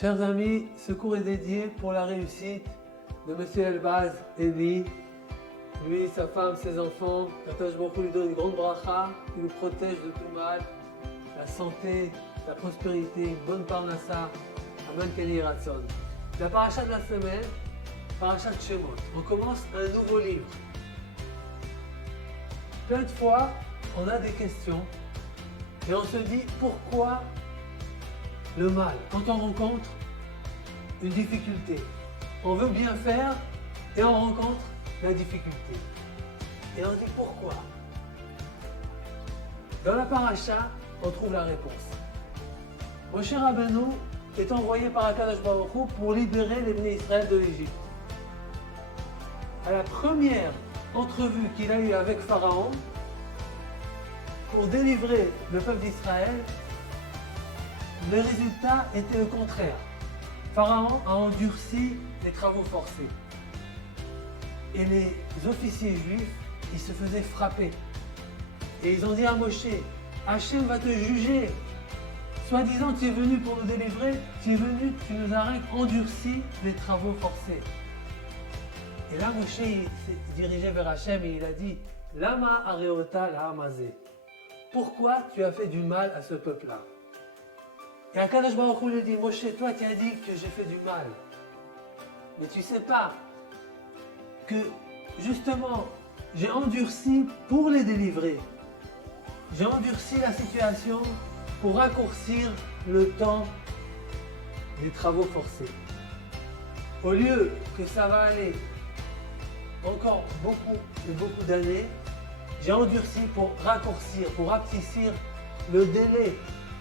Chers amis, ce cours est dédié pour la réussite de M. Elbaz Eli. Lui, sa femme, ses enfants, Kadosh Baruch Hu lui donne une grande bracha qui nous protège de tout mal, la santé, la prospérité, une bonne parnassa, Amen Keni Ratson. La paracha de la semaine, paracha de Shemot. On commence un nouveau livre. Plein de fois, on a des questions et on se dit pourquoi le mal, quand on rencontre une difficulté. On veut bien faire et on rencontre la difficulté. Et on dit pourquoi? Dans la paracha, on trouve la réponse. Moshe Rabbeinu est envoyé par Akadosh Baruch Hu pour libérer les Bnei Israël de l'Égypte. À la première entrevue qu'il a eue avec Pharaon, pour délivrer le peuple d'Israël, le résultat était le contraire. Pharaon a endurci les travaux forcés. Et les officiers juifs, ils se faisaient frapper. Et ils ont dit à Moshe, Hachem va te juger. Soi-disant, tu es venu pour nous délivrer, tu es venu, tu nous as endurci les travaux forcés. Et là, Moshe il s'est dirigé vers Hachem et il a dit, Lama areota la hamazé. Pourquoi tu as fait du mal à ce peuple-là? Et Akadosh Baruch Hu lui dit, Moshe, toi tu as dit que j'ai fait du mal. Mais tu ne sais pas que justement, j'ai endurci pour les délivrer. J'ai endurci la situation pour raccourcir le temps des travaux forcés. Au lieu que ça va aller encore beaucoup et beaucoup d'années, j'ai endurci pour raccourcir, pour rapetissir le délai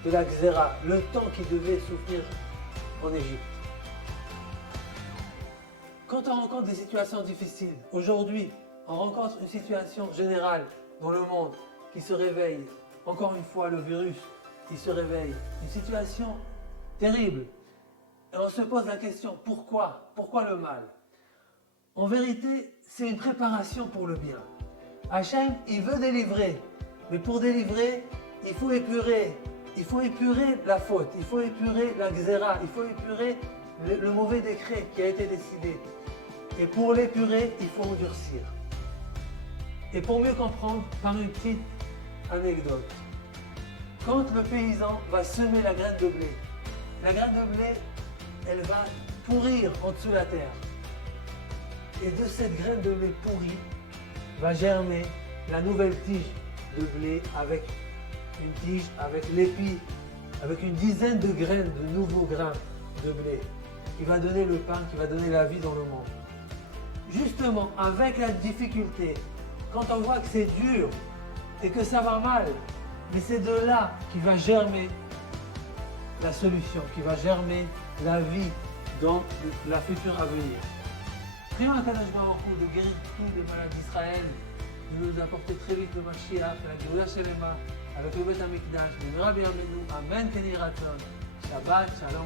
de la Xéra, le temps qu'il devait souffrir en Égypte. Quand on rencontre des situations difficiles, aujourd'hui, on rencontre une situation générale dans le monde qui se réveille. Encore une fois, le virus, il se réveille. Une situation terrible. Et on se pose la question, pourquoi? Pourquoi le mal? En vérité, c'est une préparation pour le bien. Hachem, il veut délivrer. Mais pour délivrer, il faut épurer. Il faut épurer la faute, il faut épurer la xéra, il faut épurer le mauvais décret qui a été décidé. Et pour l'épurer, il faut endurcir. Et pour mieux comprendre, par une petite anecdote. Quand le paysan va semer la graine de blé, la graine de blé, elle va pourrir en dessous de la terre. Et de cette graine de blé pourrie, va germer la nouvelle tige de blé avec une tige, avec l'épi, avec une dizaine de graines, de nouveaux grains de blé, qui va donner le pain, qui va donner la vie dans le monde. Justement, avec la difficulté, quand on voit que c'est dur et que ça va mal, mais c'est de là qui va germer la solution, qui va germer la vie dans la future à venir. Prions à Kadosh Baruch Hu de guérir tous les malades d'Israël, de nous apporter très vite le Mashiach, la Géoula Shelema, avec le Beth Amikdash, le Rabbi Amenu, Amen Keni Ratson, Shabbat Shalom.